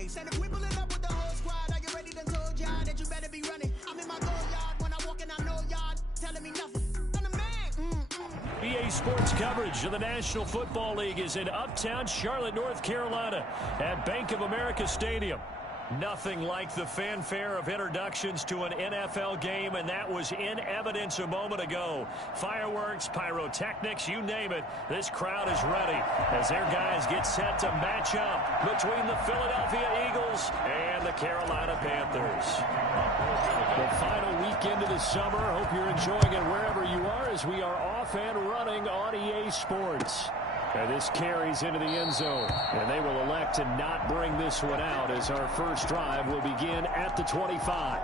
place. And if we pulling up with the whole squad, are you ready? Done told y'all that you better be running. I'm in my goal yard. When I walk in, I know y'all telling me nothing. I'm the man. EA Sports coverage of the National Football League is in uptown Charlotte, North Carolina at Bank of America Stadium. Nothing like the fanfare of introductions to an NFL game, and that was in evidence a moment ago. Fireworks, pyrotechnics, you name it. This crowd is ready as their guys get set to match up between the Philadelphia Eagles and the Carolina Panthers. The final weekend of the summer. Hope you're enjoying it wherever you are as we are off and running on EA Sports. And this carries into the end zone, and they will elect to not bring this one out as our first drive will begin at the 25.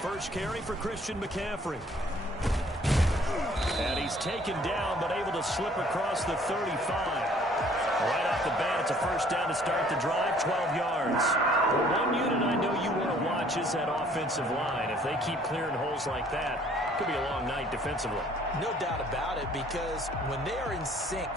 First carry for Christian McCaffrey. And he's taken down, but able to slip across the 35. Right off the bat, it's a first down to start the drive, 12 yards. Well, one unit I know you want to watch is that offensive line. If they keep clearing holes like that, it could be a long night defensively. No doubt about it, because when they are in sync,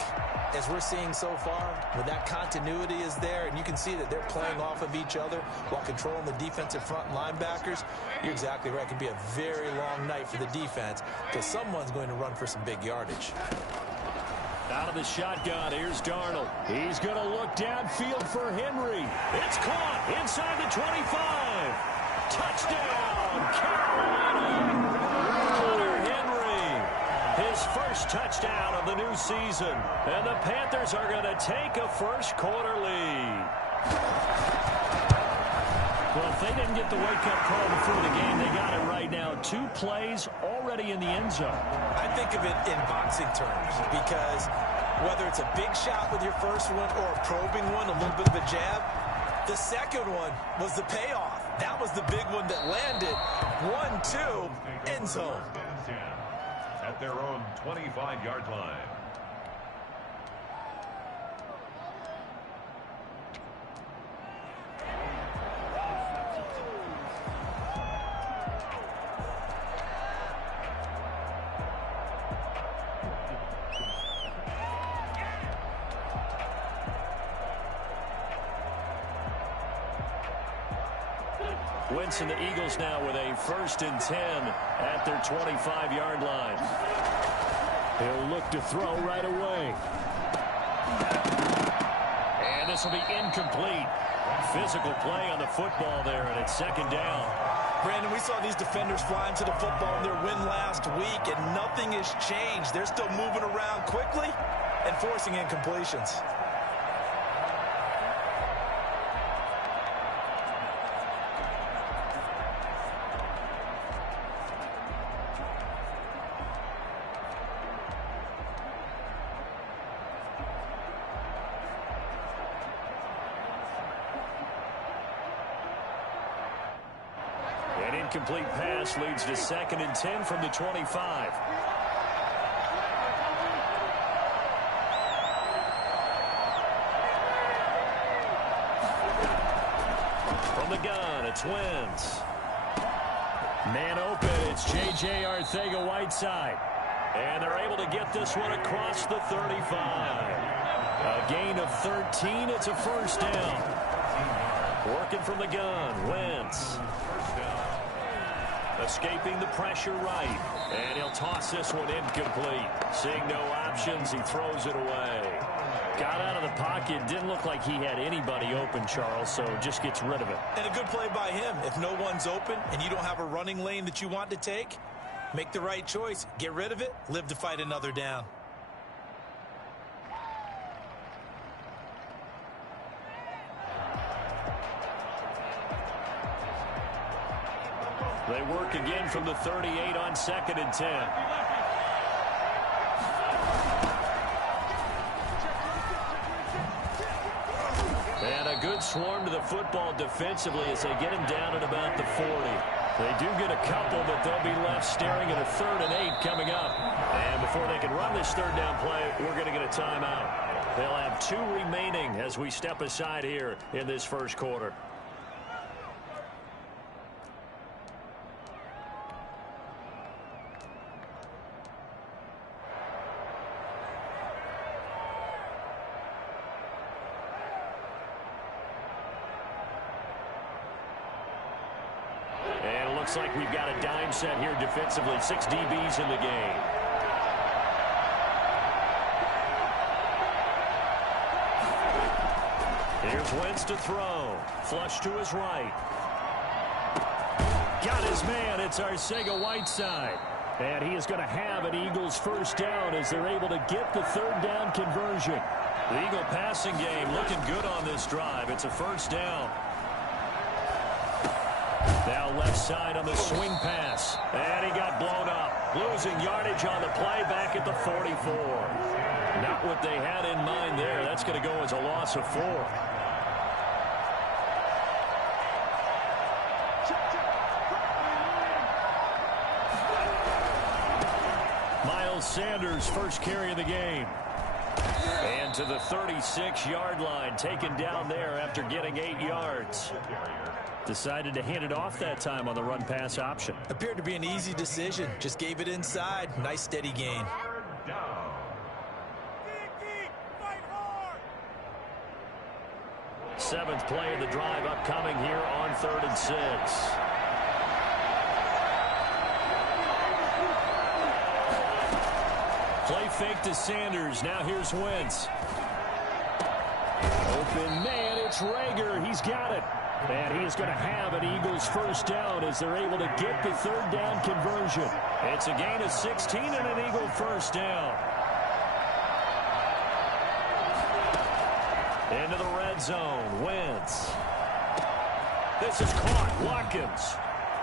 as we're seeing so far, when that continuity is there, and you can see that they're playing off of each other while controlling the defensive front linebackers, you're exactly right. It could be a very long night for the defense because someone's going to run for some big yardage. Out of the shotgun, here's Darnold. He's going to look downfield for Henry. It's caught inside the 25. Touchdown, Carolina. Hunter Henry, his first touchdown of the new season. And the Panthers are going to take a first quarter lead. Well, if they didn't get the wake-up call before the game, they got it right now. 2 plays already in the end zone. I think of it in boxing terms because whether it's a big shot with your first one or a probing one, a little bit of a jab, the second one was the payoff. That was the big one that landed. 1-2, end zone. At their own 25-yard line. Wentz and the Eagles now with a 1st and 10 at their 25-yard line. He'll look to throw right away. And this will be incomplete. Physical play on the football there, and it's 2nd down. Brandon, we saw these defenders flying to the football in their win last week, and nothing has changed. They're still moving around quickly and forcing incompletions. Incomplete pass leads to 2nd and 10 from the 25. From the gun, it's Wentz. Man open, it's J.J. Arcega-Whiteside. And they're able to get this one across the 35. A gain of 13, it's a first down. Working from the gun, Wentz. Escaping the pressure right. And he'll toss this one incomplete. Seeing no options, he throws it away. Got out of the pocket. Didn't look like he had anybody open, Charles, so just gets rid of it. And a good play by him. If no one's open and you don't have a running lane that you want to take, make the right choice. Get rid of it. Live to fight another down. They work again from the 38 on 2nd and 10. And a good swarm to the football defensively as they get him down at about the 40. They do get a couple, but they'll be left staring at a 3rd and 8 coming up. And before they can run this 3rd down play, we're going to get a timeout. They'll have 2 remaining as we step aside here in this first quarter. And it looks like we've got a dime set here defensively. 6 DBs in the game. Here's Wentz to throw. Flush to his right. Got his man. It's Arcega-Whiteside. And he is going to have an Eagles first down as they're able to get the 3rd down conversion. The Eagle passing game looking good on this drive. It's a first down. Now left side on the swing pass. And he got blown up. Losing yardage on the play back at the 44. Not what they had in mind there. That's going to go as a loss of 4. Miles Sanders, first carry of the game. And to the 36-yard line, taken down there after getting 8 yards. Decided to hand it off that time on the run-pass option. Appeared to be an easy decision. Just gave it inside. Nice steady gain. 7th play of the drive upcoming here on 3rd and 6. Play fake to Sanders. Now here's Wentz. Open man, it's Rager. He's got it. And he is going to have an Eagles first down as they're able to get the 3rd down conversion. It's a gain of 16 and an Eagle first down. Into the red zone. Wentz. This is caught. Watkins.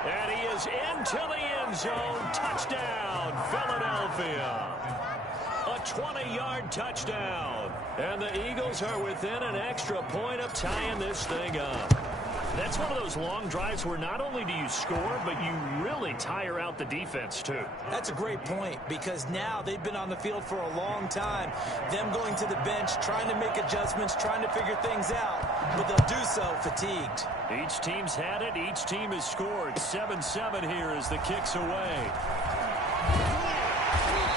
And he is into the end zone. Touchdown, Philadelphia. A 20-yard touchdown. And the Eagles are within an extra point of tying this thing up. That's one of those long drives where not only do you score, but you really tire out the defense, too. That's a great point, because now they've been on the field for a long time. Them going to the bench, trying to make adjustments, trying to figure things out, but they'll do so fatigued. Each team's had it. Each team has scored. 7-7 here as the kick's away.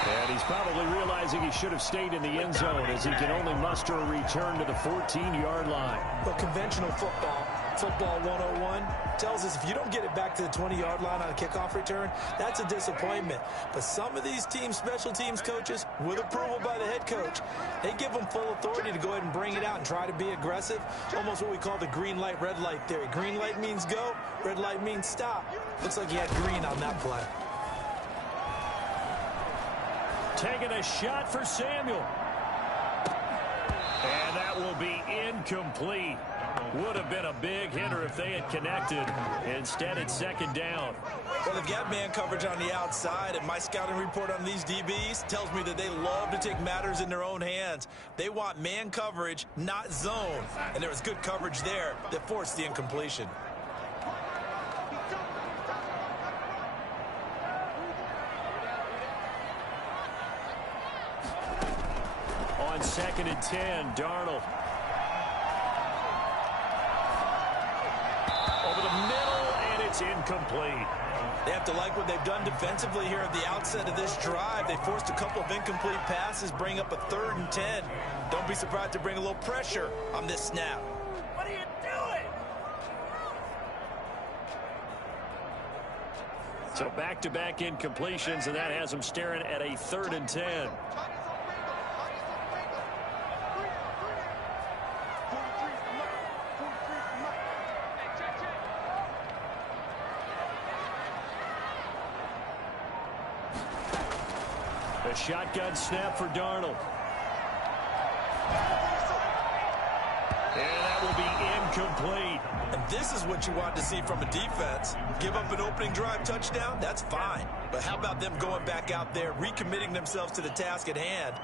And he's probably realizing he should have stayed in the end zone as he can only muster a return to the 14-yard line. Well, conventional football 101, tells us if you don't get it back to the 20-yard line on a kickoff return, that's a disappointment. But some of these teams, special teams coaches, with approval by the head coach, they give them full authority to go ahead and bring it out and try to be aggressive. Almost what we call the green light, red light theory. Green light means go, red light means stop. Looks like he had green on that play. Taking a shot for Samuel. And that will be incomplete. Would have been a big hitter if they had connected. Instead, it's 2nd down. Well, they've got man coverage on the outside, and my scouting report on these DBs tells me that they love to take matters in their own hands. They want man coverage, not zone. And there was good coverage there that forced the incompletion. On 2nd and 10, Darnold. Over the middle, and it's incomplete. They have to like what they've done defensively here at the outset of this drive. They forced a couple of incomplete passes, bring up a 3rd and 10. Don't be surprised to bring a little pressure on this snap. What are you doing? So back-to-back incompletions, and that has them staring at a 3rd and 10. A shotgun snap for Darnold. And that will be incomplete. And this is what you want to see from a defense. Give up an opening drive touchdown, that's fine. But how about them going back out there, recommitting themselves to the task at hand,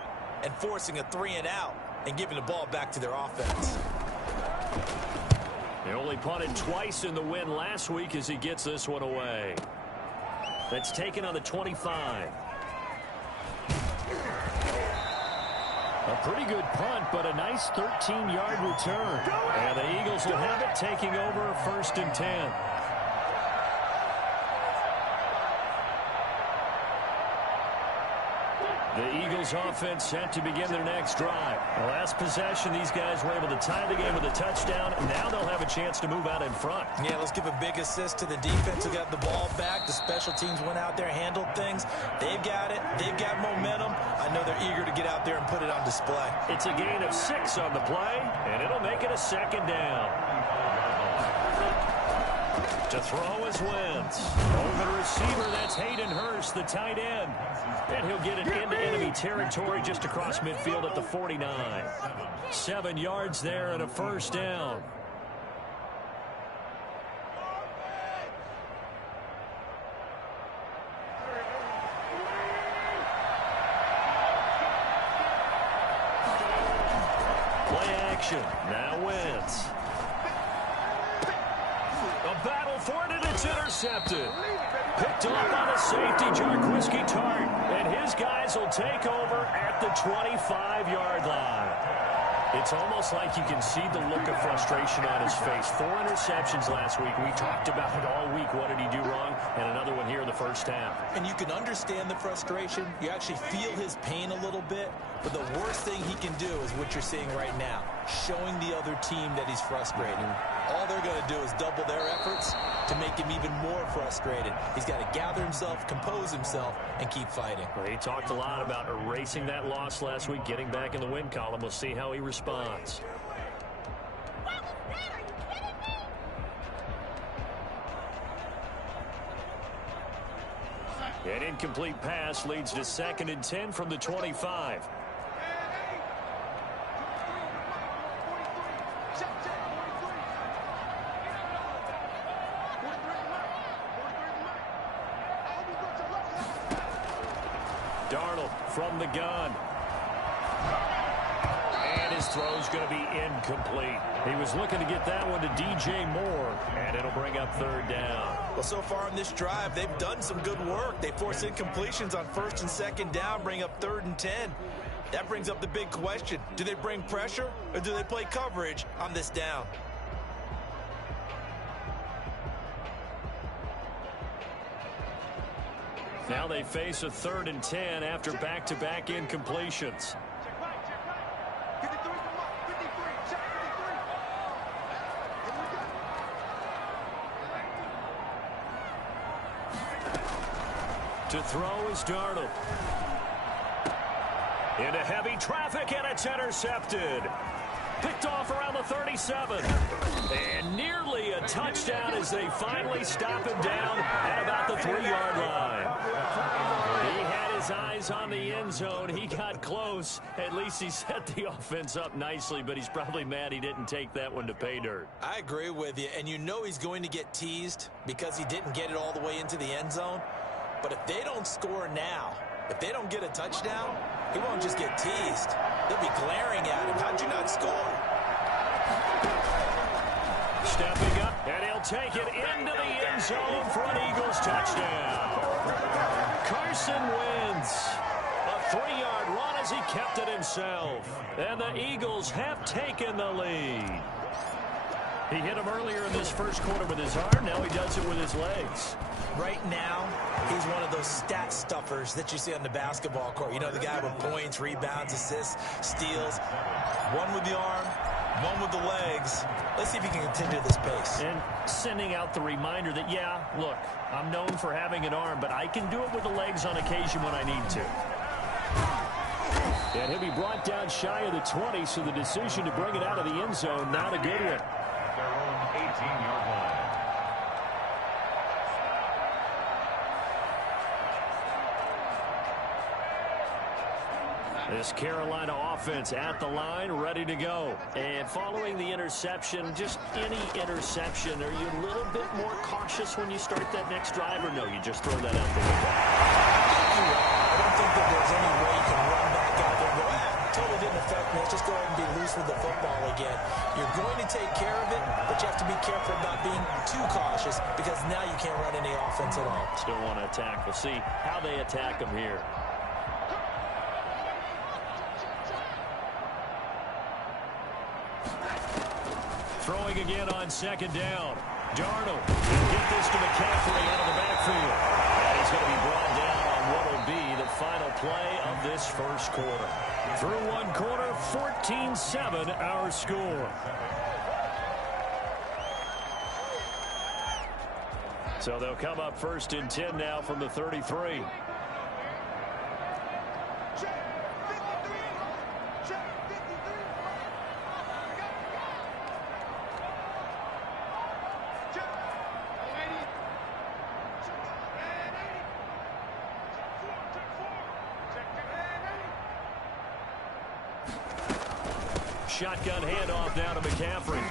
and forcing a 3 and out, and giving the ball back to their offense? He only punted twice in the win last week as he gets this one away. That's taken on the 25. A pretty good punt, but a nice 13-yard return. And the Eagles will have it, taking over 1st and 10. The Eagles offense set to begin their next drive. The last possession, these guys were able to tie the game with a touchdown. Now they'll have a chance to move out in front. Yeah, let's give a big assist to the defense who got the ball back. The special teams went out there, handled things. They've got it. They've got momentum. I know they're eager to get out there and put it on display. It's a gain of 6 on the play, and it'll make it a 2nd down. To throw is Wentz. Over the receiver, that's Hayden Hurst, the tight end. And he'll get it into enemy territory just across midfield at the 49. 7 yards there and a 1st down. Play action. Now Wentz. A battle for it, and it's intercepted. Picked off on a safety, Jarquiski Tart. And his guys will take over at the 25-yard line. It's almost like you can see the look of frustration on his face. 4 interceptions last week. We talked about it all week. What did he do wrong? And another one here in the first half. And you can understand the frustration. You actually feel his pain a little bit. But the worst thing he can do is what you're seeing right now, showing the other team that he's frustrated. All they're going to do is double their efforts to make him even more frustrated. He's got to gather himself, compose himself, and keep fighting. Well, he talked a lot about erasing that loss last week, getting back in the win column. We'll see how he responds. An incomplete pass leads to 2nd and 10 from the 25. Darnold from the gun. And his throw's going to be incomplete. He was looking to get that one to DJ Moore, and it'll bring up 3rd down. Well, so far in this drive, they've done some good work. They force incompletions on 1st and 2nd down, bring up 3rd and 10. That brings up the big question. Do they bring pressure, or do they play coverage on this down? Now they face a 3rd and 10 after back-to-back incompletions. To throw is Darnold. Into heavy traffic, and it's intercepted. Picked off around the 37. And nearly a touchdown as they finally stop him down at about the 3-yard line. He had his eyes on the end zone. He got close. At least he set the offense up nicely, but he's probably mad he didn't take that one to pay dirt. I agree with you, and you know he's going to get teased because he didn't get it all the way into the end zone. But if they don't score now, if they don't get a touchdown, he won't just get teased. They'll be glaring at him. How'd you not score? Stepping up, and he'll take it into the end zone for an Eagles touchdown. Carson wins. A 3-yard run as he kept it himself. And the Eagles have taken the lead. He hit him earlier in this first quarter with his arm. Now he does it with his legs. Right now, he's one of those stat stuffers that you see on the basketball court. You know, the guy with points, rebounds, assists, steals. One with the arm, one with the legs. Let's see if he can continue this pace. And sending out the reminder that, yeah, look, I'm known for having an arm, but I can do it with the legs on occasion when I need to. And he'll be brought down shy of the 20, so the decision to bring it out of the end zone, not a good one. Their own 18-yard line. This Carolina offense at the line, ready to go. And following the interception, just any interception, are you a little bit more cautious when you start that next drive, or no, you just throw that out the window? I don't think that there's any way you can run back out there and go, totally didn't effect, man, just go ahead and be loose with the football again. You're going to take care of it, but you have to be careful about being too cautious because now you can't run any offense at all. Still want to attack. We'll see how they attack them here. Throwing again on second down. Darnold will get this to McCaffrey out of the backfield. And he's going to be brought down on what will be the final play of this first quarter. Through one quarter, 14-7 our score. So they'll come up first and 10 now from the 33. Shotgun handoff now to McCaffrey.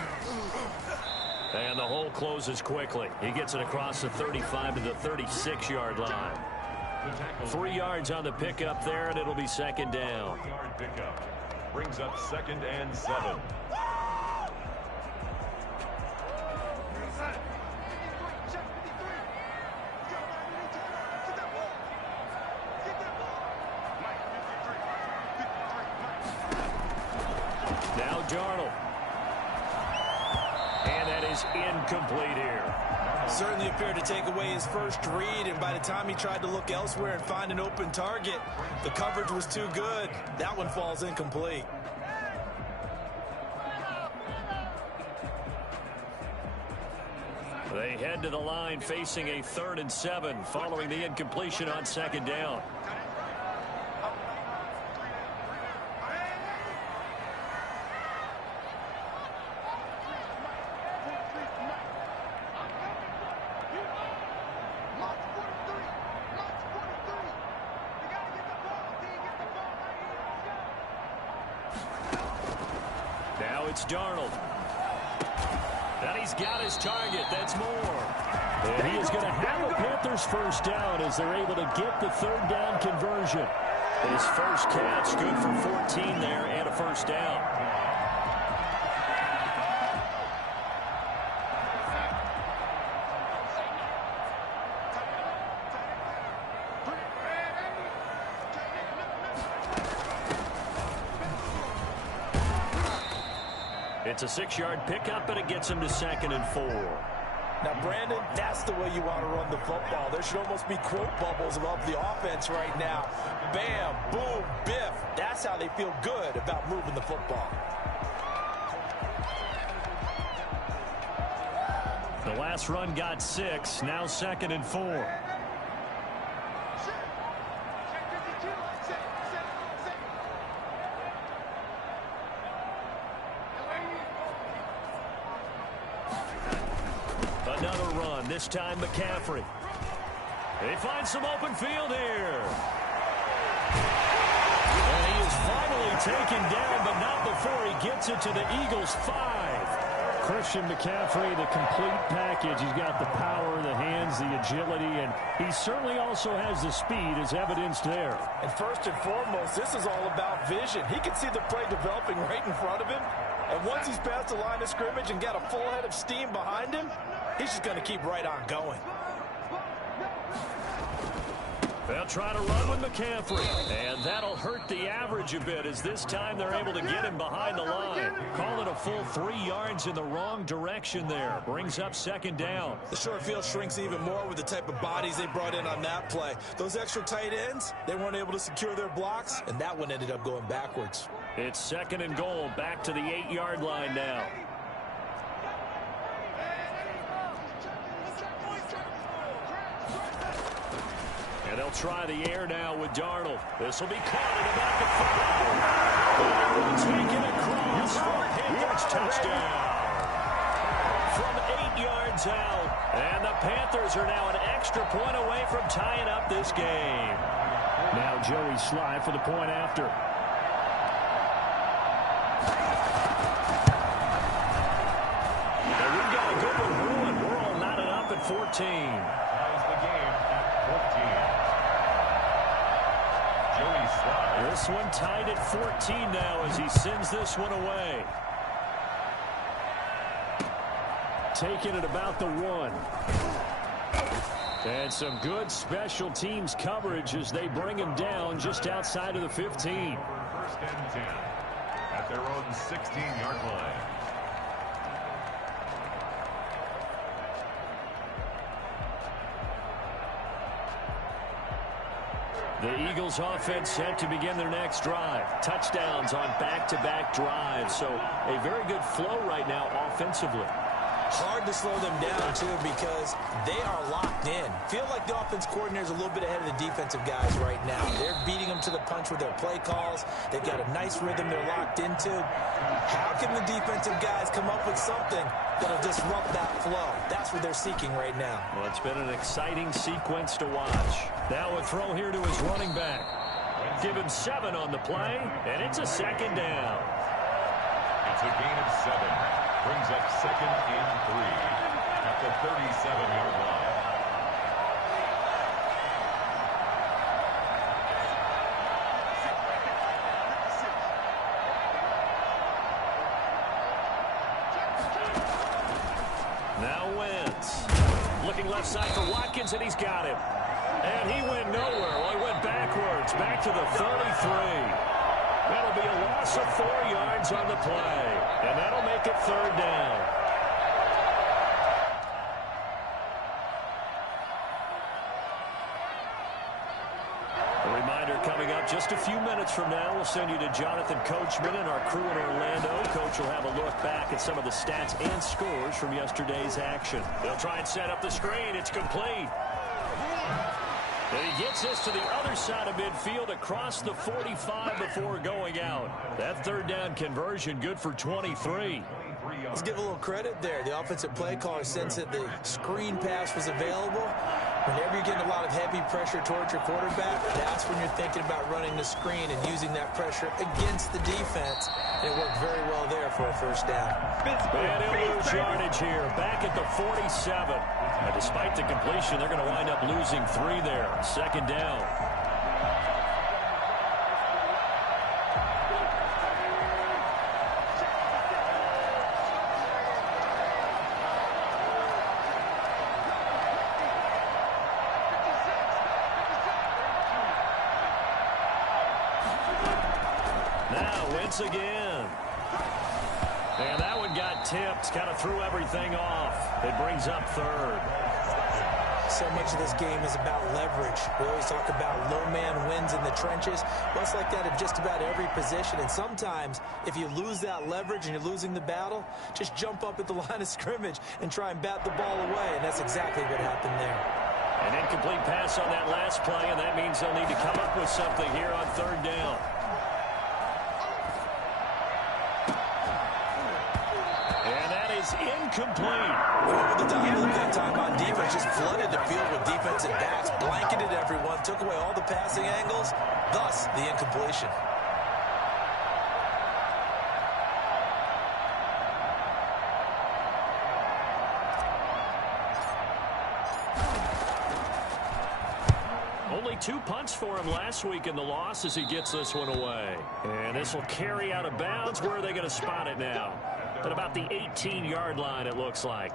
And the hole closes quickly. He gets it across the 35 to the 36-yard line. 3 yards on the pickup there, and it'll be second down. 3-yard pickup brings up 2nd and 7. Now Darnold. And that is incomplete here. Certainly appeared to take away his first read, and by the time he tried to look elsewhere and find an open target, the coverage was too good. That one falls incomplete. They head to the line facing a 3rd and 7 following the incompletion on second down. Now it's Darnold. And he's got his target. That's more. And he is going to have the Panthers first down as they're able to get the 3rd down conversion. His first catch, good for 14 there and a first down. It's a 6-yard pickup, and it gets him to 2nd and 4. Now, Brandon, that's the way you want to run the football. There should almost be quote bubbles above the offense right now. Bam, boom, biff. That's how they feel good about moving the football. The last run got 6, now 2nd and 4. Another run, this time McCaffrey. They find some open field here. And he is finally taken down, but not before he gets it to the Eagles' 5. Christian McCaffrey, the complete package. He's got the power, the hands, the agility, and he certainly also has the speed as evidenced there. And first and foremost, this is all about vision. He can see the play developing right in front of him. And once he's past the line of scrimmage and got a full head of steam behind him, he's just going to keep right on going. They'll try to run with McCaffrey, and that'll hurt the average a bit as this time they're able to get him behind the line. Call it a full 3 yards in the wrong direction there. Brings up 2nd down. The short field shrinks even more with the type of bodies they brought in on that play. Those extra tight ends, they weren't able to secure their blocks, and that one ended up going backwards. It's 2nd and goal, back to the 8-yard line now. And they'll try the air now with Darnold. This will be caught at about the 5. Taken across for a Panthers touchdown. From 8 yards out. And the Panthers are now an extra point away from tying up this game. Now Joey Sly for the point after. And we've got a good one brewing. We're all knotted up at 14. Ties the game at 14. This one tied at 14 now as he sends this one away. Taking it about the 1. And some good special teams coverage as they bring him down just outside of the 15. First and 10 at their own 16-yard line. The Eagles offense set to begin their next drive. Touchdowns on back-to-back drives. So a very good flow right now offensively. Hard to slow them down, too, because they are locked in. Feel like the offense coordinator is a little bit ahead of the defensive guys right now. They're beating them to the punch with their play calls. They've got a nice rhythm they're locked into. How can the defensive guys come up with something that'll disrupt that flow? That's what they're seeking right now. Well, it's been an exciting sequence to watch. Now a throw here to his running back. Give him 7 on the play, and it's a second down. It's a gain of 7. Brings up second and 3 at the 37-yard line. Now Wentz. Looking left side for Watkins, and he's got him. And he went nowhere. Well, he went backwards, back to the 33. That'll be a loss of 4 yards on the play. And that'll make it third down. A reminder coming up just a few minutes from now. We'll send you to Jonathan Coachman and our crew in Orlando. Coach will have a look back at some of the stats and scores from yesterday's action. They'll try and set up the screen. It's complete. And he gets this to the other side of midfield across the 45 before going out. That third down conversion good for 23. Let's give a little credit there. The offensive play caller sensed that the screen pass was available. Whenever you're getting a lot of heavy pressure towards your quarterback, that's when you're thinking about running the screen and using that pressure against the defense. And it worked very well there for a first down. And he'll lose yardage here, back at the 47. And despite the completion, they're going to wind up losing 3 there. Second down. Again. And that one got tipped, kind of threw everything off. It brings up third. So much of this game is about leverage. We always talk about low man wins in the trenches. Well, it's like that at just about every position. And sometimes, if you lose that leverage and you're losing the battle, just jump up at the line of scrimmage and try and bat the ball away. And that's exactly what happened there. An incomplete pass on that last play, and that means they'll need to come up with something here on third down. Is incomplete. Over the top of that time on defense, just flooded the field with defensive backs, blanketed everyone, took away all the passing angles, thus the incompletion. Only 2 punts for him last week in the loss as he gets this one away. And this will carry out of bounds. Where are they going to spot it now? At about the 18-yard line, it looks like.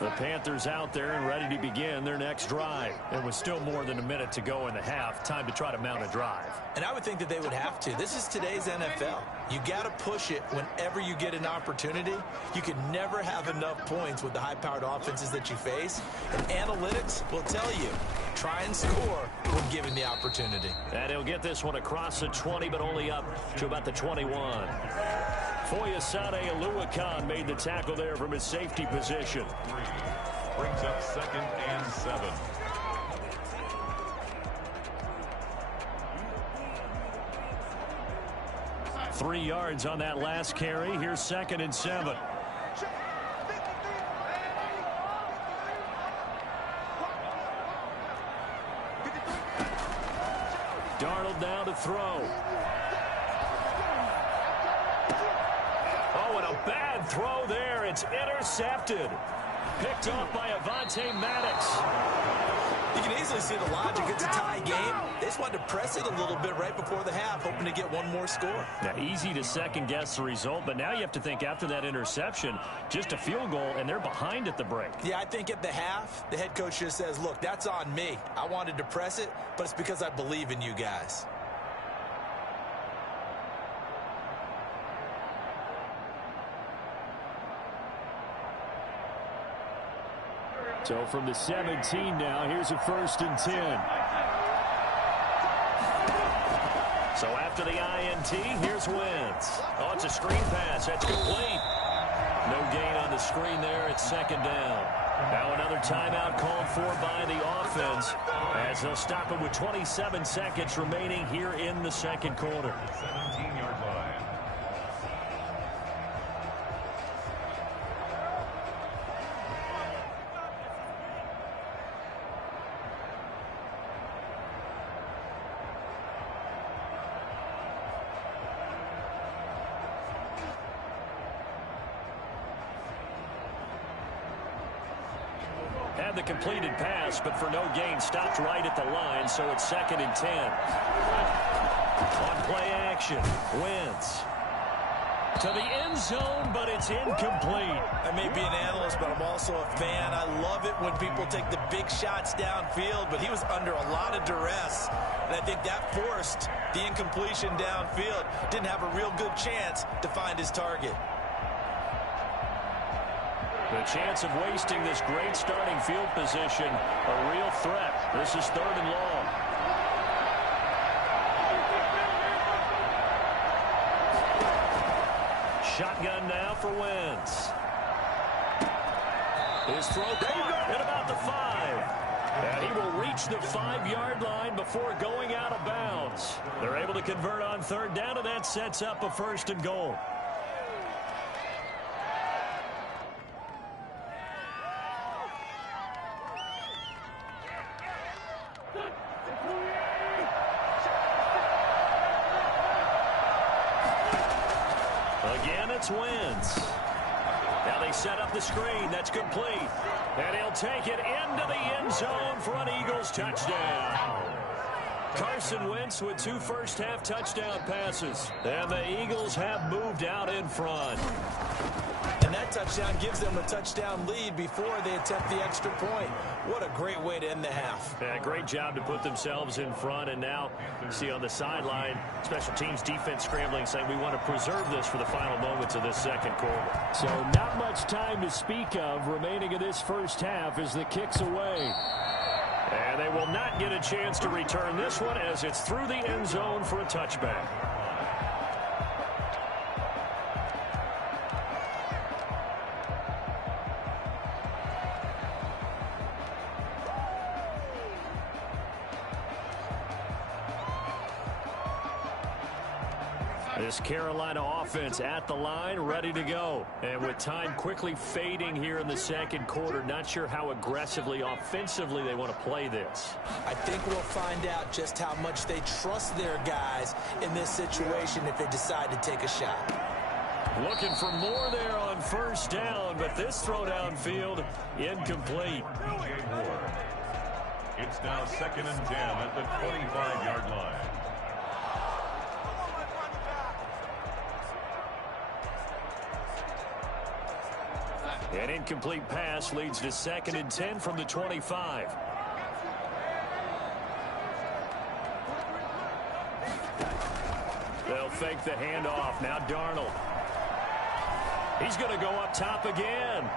The Panthers out there and ready to begin their next drive. There was still more than a minute to go in the half. Time to try to mount a drive. And I would think that they would have to. This is today's NFL. You got to push it whenever you get an opportunity. You can never have enough points with the high-powered offenses that you face. And analytics will tell you, try and score when given the opportunity. And he'll get this one across the 20, but only up to about the 21. Foyesade Oluwakan made the tackle there from his safety position. Brings up second and 7. Three yards on that last carry. Here's second and 7. Darnold down to throw. Oh, and a bad throw there. It's intercepted. Picked off by Avonte Maddox. You can easily see the logic. It's a tie game. They just wanted to press it a little bit right before the half, hoping to get one more score. Now, easy to second-guess the result, but now you have to think after that interception, just a field goal, and they're behind at the break. Yeah, I think at the half, the head coach just says, look, that's on me. I wanted to press it, but it's because I believe in you guys. So from the 17 now, here's a 1st and 10. So after the INT, here's Wentz. Oh, it's a screen pass. That's complete. No gain on the screen there. It's 2nd down. Now another timeout called for by the offense as they'll stop it with 27 seconds remaining here in the 2nd quarter. 17-yard line. Had the completed pass, but for no gain, stopped right at the line, so it's 2nd and 10. On play action, Wentz to the end zone, but it's incomplete. I may be an analyst, but I'm also a fan. I love it when people take the big shots downfield, but he was under a lot of duress, and I think that forced the incompletion downfield. Didn't have a real good chance to find his target. The chance of wasting this great starting field position, a real threat. This is 3rd and long. Shotgun now for Wentz. His throw caught at about the 5. And he will reach the 5-yard line before going out of bounds. They're able to convert on 3rd down, and that sets up a 1st and goal. Again, it's Wentz. Now they set up the screen. That's complete. And he'll take it into the end zone for an Eagles touchdown. Carson Wentz with 2 first-half touchdown passes. And the Eagles have moved out in front. And that touchdown gives them a touchdown lead before they attempt the extra point. What a great way to end the half. Yeah, great job to put themselves in front. And now you see on the sideline, special teams defense scrambling, saying we want to preserve this for the final moments of this 2nd quarter. So not much time to speak of remaining in this 1st half as the kick's away. And they will not get a chance to return this one as it's through the end zone for a touchback. This Carolina offense at the line, ready to go. And with time quickly fading here in the 2nd quarter, not sure how aggressively, offensively they want to play this. I think we'll find out just how much they trust their guys in this situation if they decide to take a shot. Looking for more there on 1st down, but this throw downfield incomplete. It's now 2nd and 10 at the 25-yard line. An incomplete pass leads to 2nd and 10 from the 25. They'll fake the handoff. Now Darnold. He's going to go up top again.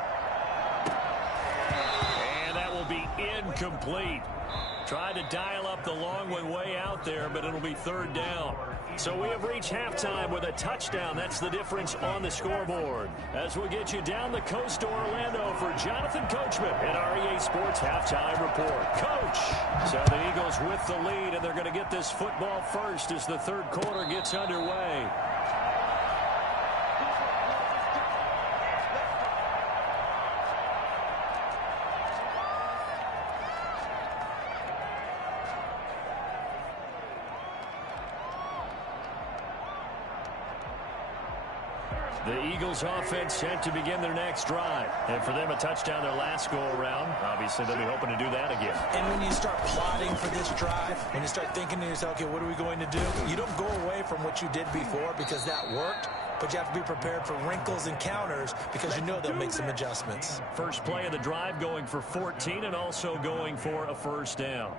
And that will be incomplete. Tried to dial up the long way out there, but it'll be 3rd down. So we have reached halftime with a touchdown. That's the difference on the scoreboard. As we get you down the coast to Orlando for Jonathan Coachman at our EA Sports Halftime Report. Coach! So the Eagles with the lead, and they're going to get this football first as the 3rd quarter gets underway. The Eagles offense set to begin their next drive. And for them, a touchdown their last go-around. Obviously, they'll be hoping to do that again. And when you start plotting for this drive, when you start thinking to yourself, okay, what are we going to do? You don't go away from what you did before because that worked, but you have to be prepared for wrinkles and counters because you know they'll make some adjustments. First play of the drive going for 14 and also going for a first down.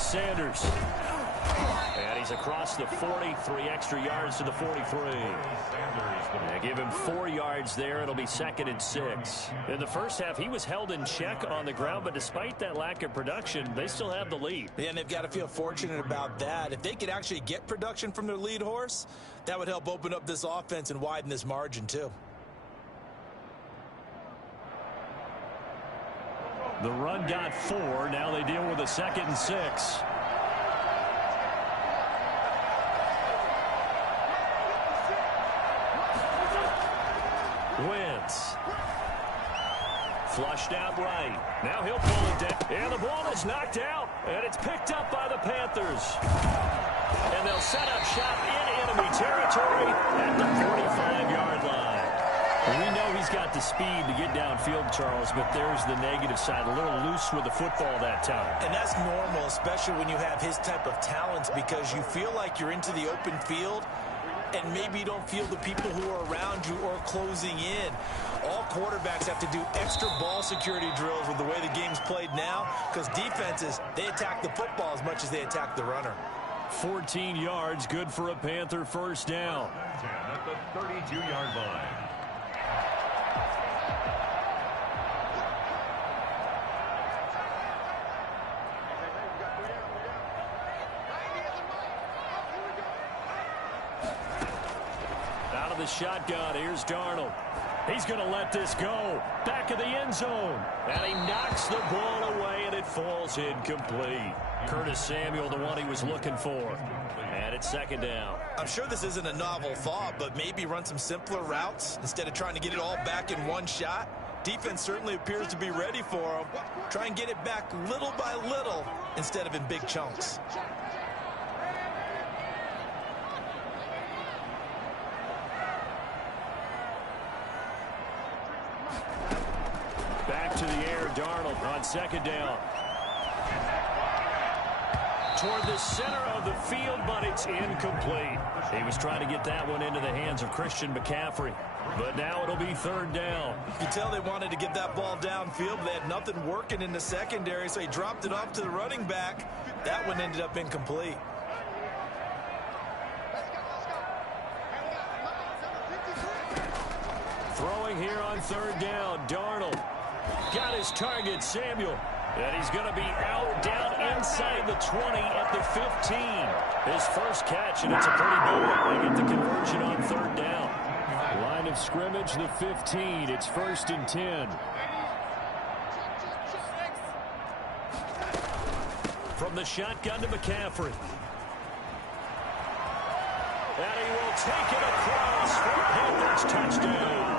Sanders. And he's across the 40, 3 extra yards to the 43. They give him 4 yards there. It'll be 2nd and 6. In the first half, he was held in check on the ground, but despite that lack of production, they still have the lead. Yeah, and they've got to feel fortunate about that. If they could actually get production from their lead horse, that would help open up this offense and widen this margin too. The run got 4. Now they deal with a 2nd and 6. Wentz. Flushed out right. Now he'll pull it down. And the ball is knocked out. And it's picked up by the Panthers. And they'll set up shop in enemy territory at the 45-yard line. We know he's got the speed to get downfield, Charles, but there's the negative side. A little loose with the football that time. And that's normal, especially when you have his type of talents, because you feel like you're into the open field, and maybe you don't feel the people who are around you or closing in. All quarterbacks have to do extra ball security drills with the way the game's played now, because defenses, they attack the football as much as they attack the runner. 14 yards, good for a Panther first down. At the 32-yard line. The shotgun. Here's Darnold. He's going to let this go. Back of the end zone. And he knocks the ball away, and it falls incomplete. Curtis Samuel, the one he was looking for. And it's 2nd down. I'm sure this isn't a novel thought, but maybe run some simpler routes instead of trying to get it all back in one shot. Defense certainly appears to be ready for him. Try and get it back little by little instead of in big chunks. Back to the air, Darnold on 2nd down. Toward the center of the field, but it's incomplete. He was trying to get that one into the hands of Christian McCaffrey. But now it'll be 3rd down. You can tell they wanted to get that ball downfield, but they had nothing working in the secondary, so he dropped it off to the running back. That one ended up incomplete. Throwing here on 3rd down, Darnold. Got his target, Samuel. And he's going to be out, down inside the 20 at the 15. His first catch, and it's a pretty good one. They get the conversion on 3rd down. Line of scrimmage, the 15. It's 1st and 10. From the shotgun to McCaffrey. And he will take it across for Panthers touchdown.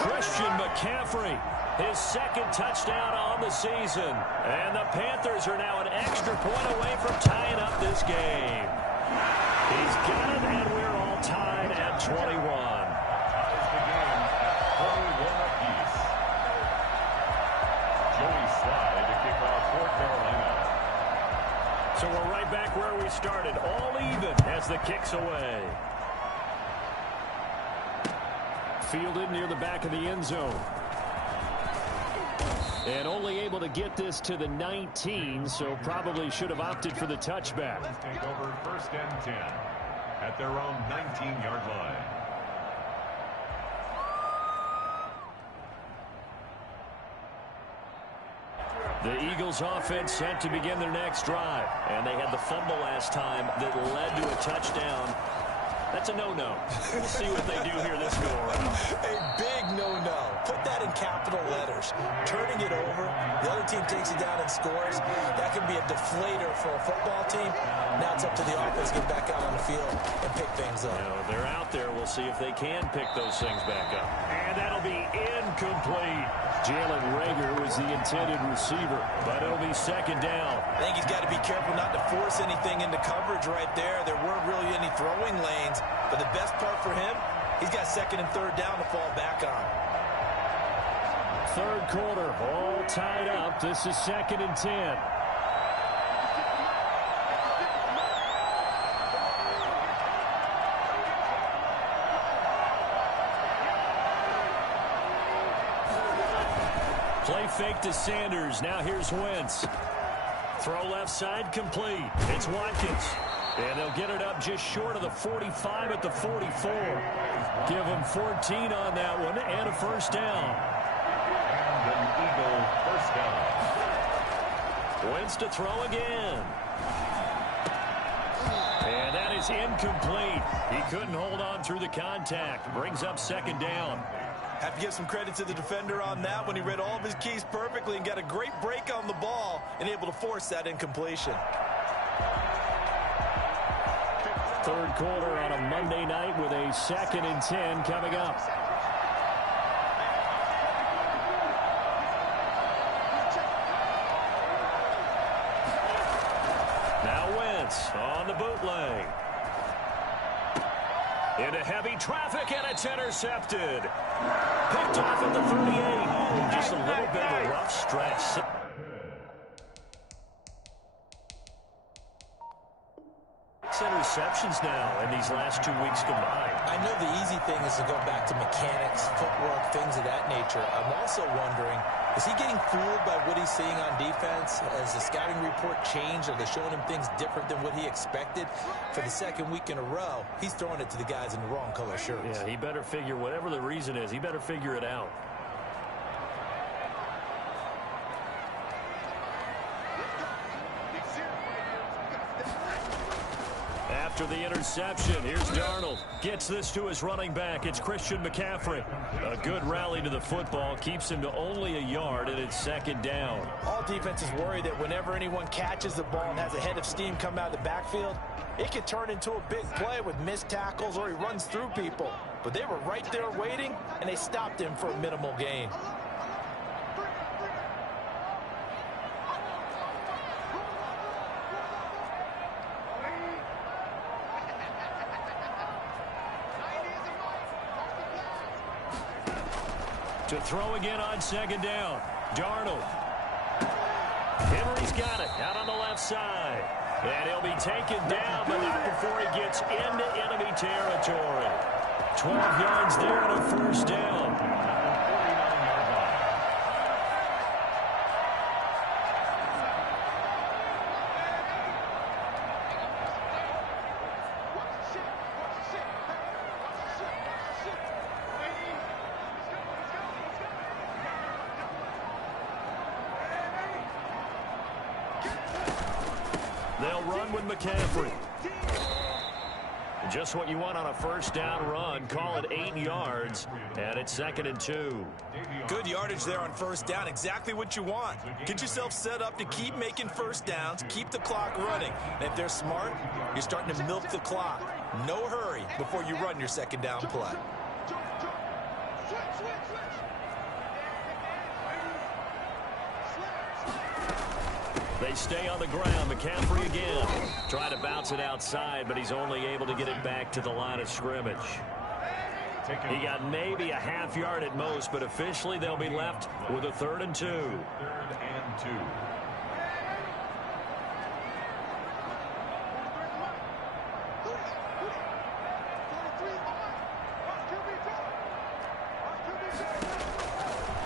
Christian McCaffrey, his 2nd touchdown on the season. And the Panthers are now an extra point away from tying up this game. He's got it, and we're all tied at 21. Ties the game at 21 apiece. Joey Slye to kick off for Carolina. So we're right back where we started, all even as the kick's away. Fielded near the back of the end zone. And only able to get this to the 19, so probably should have opted for the touchback. Let's take over 1st and 10 at their own 19-yard line. The Eagles offense set to begin their next drive. And they had the fumble last time that led to a touchdown. That's a no-no. We'll see what they do here this go-around. A big no-no. Put that in capital letters. Turning it over, the other team takes it down and scores. That can be a deflator for a football team. Now it's up to the offense to get back out on the field and pick things up. They're out there. We'll see if they can pick those things back up. And that'll be incomplete. Jalen Reagor was the intended receiver, but it'll be second down. I think he's got to be careful not to force anything into coverage right there. There weren't really any throwing lanes, but the best part for him, he's got second and third down to fall back on. Third quarter, all tied up. This is 2nd and 10. Play fake to Sanders. Now here's Wentz. Throw left side complete. It's Watkins. And they'll get it up just short of the 45 at the 44. Give them 14 on that one and a first down. And an Eagle first down. Wentz to throw again. And that is incomplete. He couldn't hold on through the contact. Brings up second down. Have to give some credit to the defender on that when he read all of his keys perfectly and got a great break on the ball and able to force that incompletion. Third quarter on a Monday night with a 2nd and 10 coming up. Now Wentz on the bootleg. Into heavy traffic, and it's intercepted. Picked off at the 38. Just a little bit of a rough stretch. Interceptions now in these last 2 weeks combined. I know the easy thing is to go back to mechanics, footwork, things of that nature. I'm also wondering, is he getting fooled by what he's seeing on defense? Has the scouting report changed? Are they showing him things different than what he expected? For the second week in a row, he's throwing it to the guys in the wrong color shirts. Yeah, he better figure, whatever the reason is, he better figure it out. After the interception, here's Darnold. Gets this to his running back. It's Christian McCaffrey. A good rally to the football. Keeps him to only a yard, and it's second down. All defenses worry that whenever anyone catches the ball and has a head of steam come out of the backfield, it could turn into a big play with missed tackles or he runs through people. But they were right there waiting, and they stopped him for a minimal gain. To throw again on second down. Darnold. Henry's got it out on the left side. And he'll be taken down, but not before he gets into enemy territory. 12 yards there and a first down. 49-yard line. They'll run with McCaffrey. Just what you want on a first down run. Call it 8 yards, and it's 2nd and 2. Good yardage there on first down. Exactly what you want. Get yourself set up to keep making first downs, keep the clock running. And if they're smart, you're starting to milk the clock. No hurry before you run your second down play. They stay on the ground. McCaffrey again. Trying to bounce it outside, but he's only able to get it back to the line of scrimmage. He got maybe a half yard at most, but officially they'll be left with a 3rd and 2. 3rd and 2.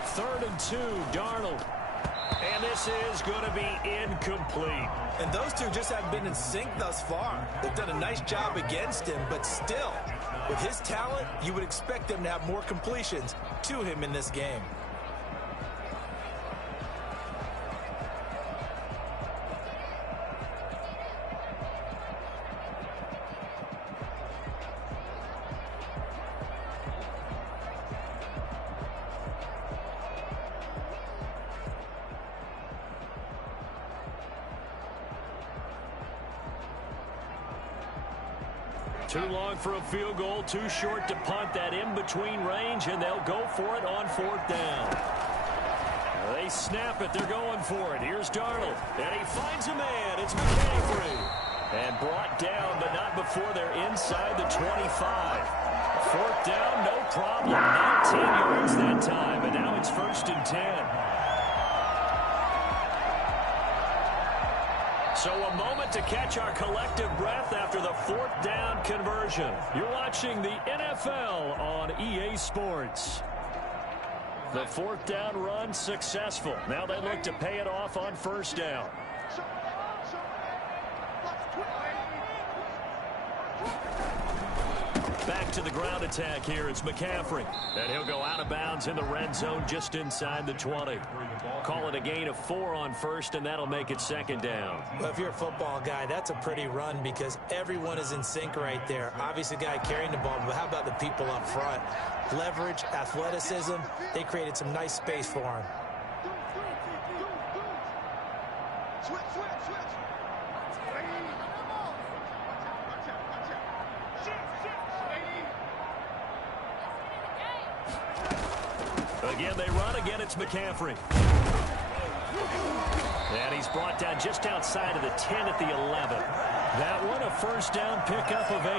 Third and 2, Darnold. And this is going to be incomplete. And those two just haven't been in sync thus far. They've done a nice job against him, but still, with his talent, you would expect them to have more completions to him in this game. Too long for a field goal, too short to punt. That in-between range, and they'll go for it on 4th down. They snap it. They're going for it. Here's Darnold, and he finds a man. It's McCaffrey. And brought down, but not before they're inside the 25. 4th down, no problem. 19 yards that time, and now it's 1st and 10. So a moment to catch our collective breath after the 4th down conversion. You're watching the NFL on EA Sports. The 4th down run successful. Now they look to pay it off on 1st down. Back to the ground attack here. It's McCaffrey. And he'll go out of bounds in the red zone just inside the 20. Call it a gain of 4 on 1st, and that'll make it 2nd down. Well, if you're a football guy, that's a pretty run because everyone is in sync right there. Obviously, the guy carrying the ball, but how about the people up front? Leverage, athleticism, they created some nice space for him. Again, they run. Again, it's McCaffrey. And he's brought down just outside of the 10 at the 11. That one, a 1st down pickup of 8.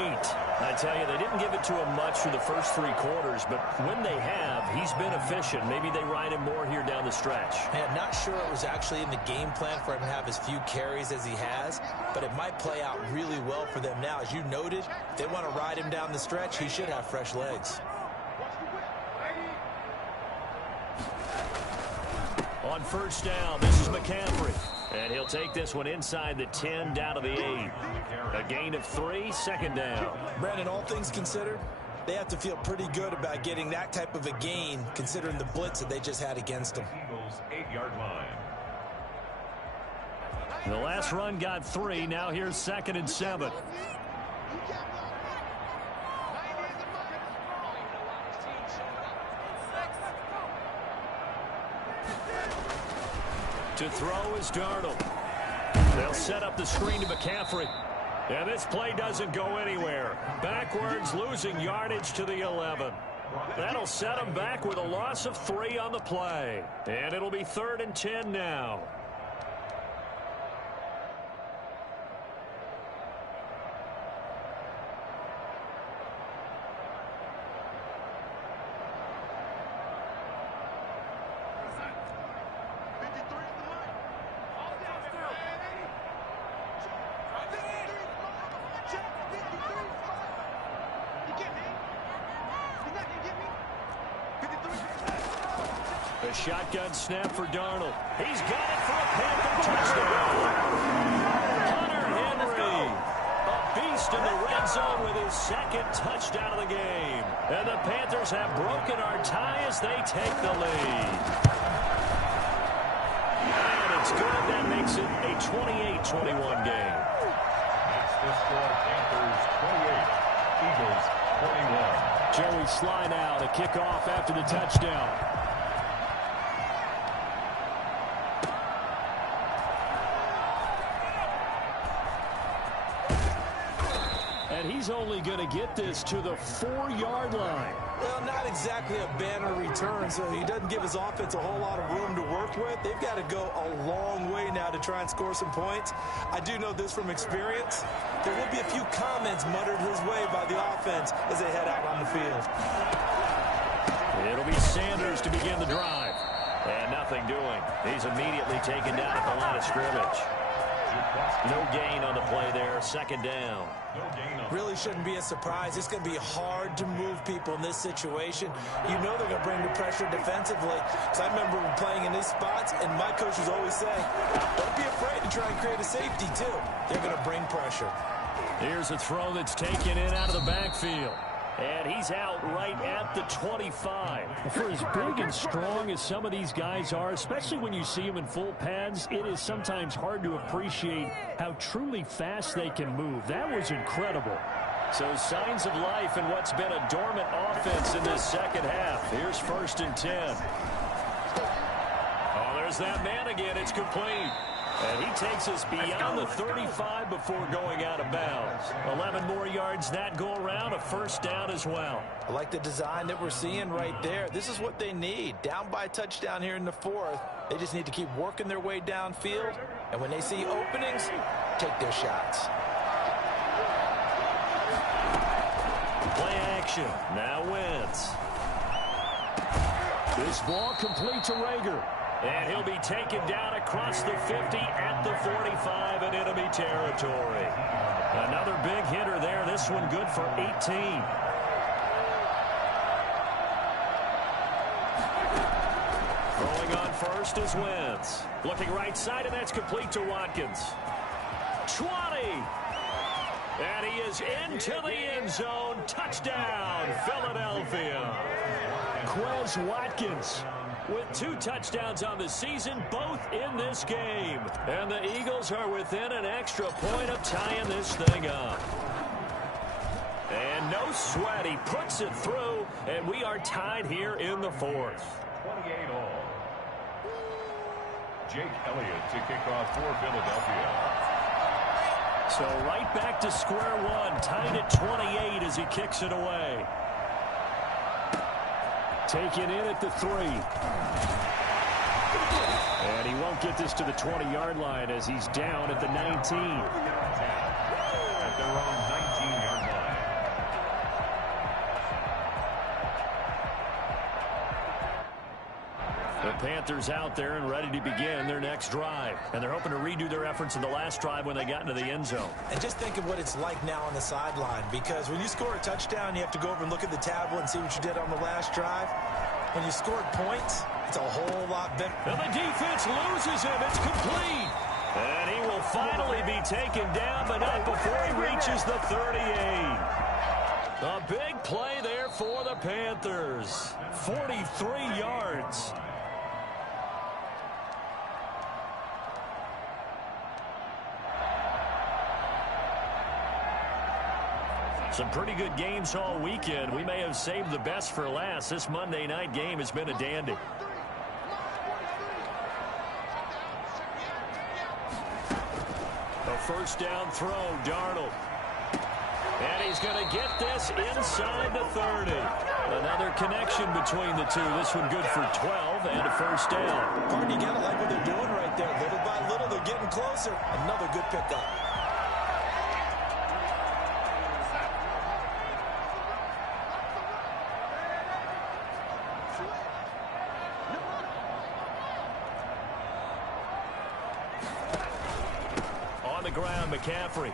I tell you, they didn't give it to him much for the first 3 quarters, but when they have, he's been efficient. Maybe they ride him more here down the stretch. Man, not sure it was actually in the game plan for him to have as few carries as he has, but it might play out really well for them now. As you noted, if they want to ride him down the stretch, he should have fresh legs. On 1st down, this is McCaffrey. And he'll take this one inside the 10, down to the 8. A gain of 3, 2nd down. Brandon, all things considered, they have to feel pretty good about getting that type of a gain, considering the blitz that they just had against them. Eagles 8-yard line. The last run got 3. Now here's 2nd and 7. To throw is Darnold. They'll set up the screen to McCaffrey. And this play doesn't go anywhere. Backwards, losing yardage to the 11. That'll set them back with a loss of 3 on the play. And it'll be 3rd and 10 now. A shotgun snap for Darnold. He's got it for a Panther touchdown. Hunter Henry, a beast in the red zone with his 2nd touchdown of the game. And the Panthers have broken our tie as they take the lead. And it's good. That makes it a 28-21 game. That's the score. Panthers 28, Eagles 21. Joey slide out, a kickoff after the touchdown. And he's only going to get this to the 4-yard line. Well, not exactly a banner return, so he doesn't give his offense a whole lot of room to work with. They've got to go a long way now to try and score some points. I do know this from experience. There will be a few comments muttered his way by the offense as they head out on the field. It'll be Sanders to begin the drive. And nothing doing. He's immediately taken down at the line of scrimmage. No gain on the play there. 2nd down. Really shouldn't be a surprise. It's going to be hard to move people in this situation. You know they're going to bring the pressure defensively. So I remember playing in these spots, and my coaches always say, don't be afraid to try and create a safety, too. They're going to bring pressure. Here's a throw that's taken in out of the backfield. And he's out right at the 25. For as big and strong as some of these guys are, especially when you see them in full pads, it is sometimes hard to appreciate how truly fast they can move. That was incredible. So signs of life in what's been a dormant offense in this 2nd half. Here's 1st and 10. Oh, there's that man again. It's complete. And he takes us beyond the 35 before going out of bounds. 11 more yards that go around, a first down as well. I like the design that we're seeing right there. This is what they need. Down by a touchdown here in the fourth. They just need to keep working their way downfield. And when they see openings, take their shots. Play action. Now Wentz. This ball complete to Rager. And he'll be taken down across the 50 at the 45 in enemy territory. Another big hitter there. This one good for 18. Throwing on first is Wentz. Looking right side, and that's complete to Watkins. 20. And he is into the end zone. Touchdown, Philadelphia. Quez Watkins with 2 touchdowns on the season, both in this game. And the Eagles are within an extra point of tying this thing up. And no sweat, he puts it through, and we are tied here in the fourth. 28 all. Jake Elliott to kick off for Philadelphia. So right back to square one, tied at 28 as he kicks it away. taken in at the 3. And he won't get this to the 20-yard line as he's down at the 19. At their own 19-yard line. The Panthers out there and ready to begin their next drive. And they're hoping to redo their efforts in the last drive when they got into the end zone. And just think of what it's like now on the sideline, because when you score a touchdown, you have to go over and look at the tablet and see what you did on the last drive. When you scored points, it's a whole lot better. And the defense loses him. It's complete. And he will finally be taken down, but not before he reaches the 38. A big play there for the Panthers. 43 yards. Some pretty good games all weekend. We may have saved the best for last. This Monday night game has been a dandy. A first down throw, Darnold. And he's going to get this inside the 30. Another connection between the two. This one good for 12 and a first down. Hard to get it, like what they're doing right there. Little by little, they're getting closer. Another good pickup. Ground, McCaffrey.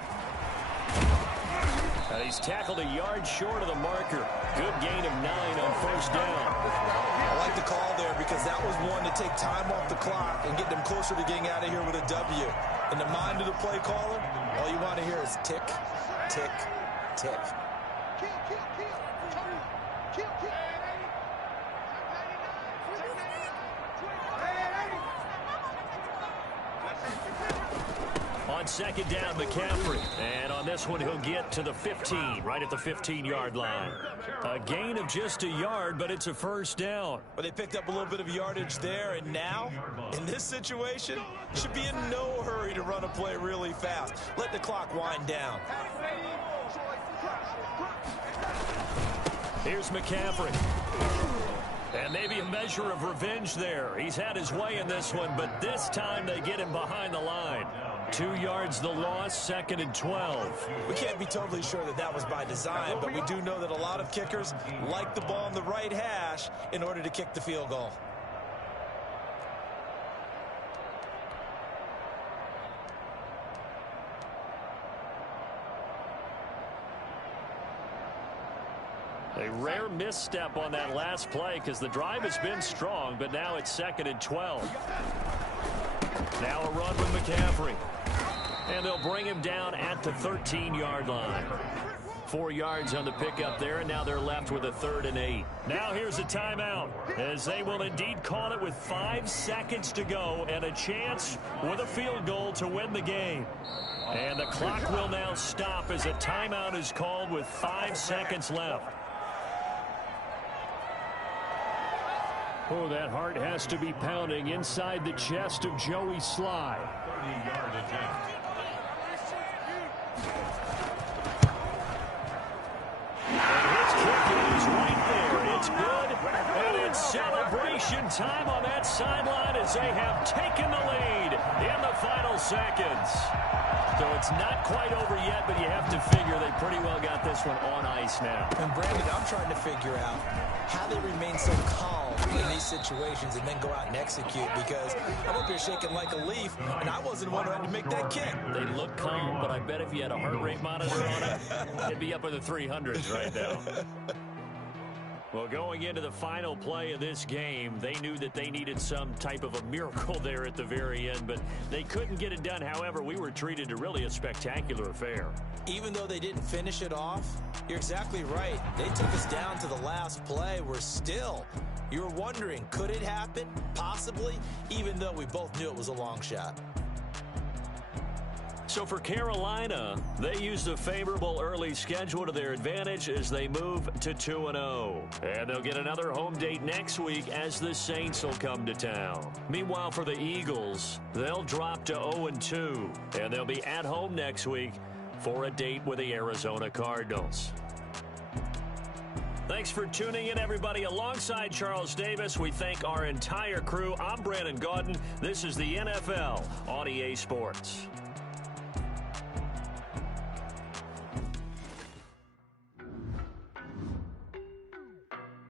And he's tackled a yard short of the marker. Good gain of 9 on first down. I like the call there because that was one to take time off the clock and get them closer to getting out of here with a W. In the mind of the play caller, all you want to hear is tick, tick, tick. On second down, McCaffrey. And on this one, he'll get to the 15, right at the 15-yard line. A gain of just a yard, but it's a first down. But they picked up a little bit of yardage there, and now, in this situation, should be in no hurry to run a play really fast. Let the clock wind down. Here's McCaffrey. And maybe a measure of revenge there. He's had his way in this one, but this time they get him behind the line. 2 yards the loss, second and 12. We can't be totally sure that that was by design, but we do know that a lot of kickers like the ball on the right hash in order to kick the field goal. A rare misstep on that last play because the drive has been strong, but now it's second and 12. Now a run with McCaffrey. And they'll bring him down at the 13-yard line. 4 yards on the pickup there, and now they're left with a 3rd and 8. Now here's a timeout, as they will indeed call it with 5 seconds to go and a chance with a field goal to win the game. And the clock will now stop as a timeout is called with 5 seconds left. Oh, that heart has to be pounding inside the chest of Joey Sly. 30-yard attempt. And his kick is right there. It's good. And it's celebration time on that sideline as they have taken the lead in the final seconds. So it's not quite over yet, but you have to figure they pretty well got this one on ice now. And Brandon, I'm trying to figure out how they remain so calm in these situations and then go out and execute, because I'm up here shaking like a leaf, and I wasn't the one who had to make that kick. They look calm, but I bet if you had a heart rate monitor on it, it'd be up in the 300s right now. Well, going into the final play of this game, they knew that they needed some type of a miracle there at the very end, but they couldn't get it done. However, we were treated to really a spectacular affair. Even though they didn't finish it off, you're exactly right. They took us down to the last play. You were wondering, could it happen? Possibly, even though we both knew it was a long shot. So for Carolina, they used a favorable early schedule to their advantage as they move to 2-0. And they'll get another home date next week as the Saints will come to town. Meanwhile, for the Eagles, they'll drop to 0-2. And they'll be at home next week for a date with the Arizona Cardinals. Thanks for tuning in, everybody. Alongside Charles Davis, we thank our entire crew. I'm Brandon Gaudin. This is the NFL on EA Sports.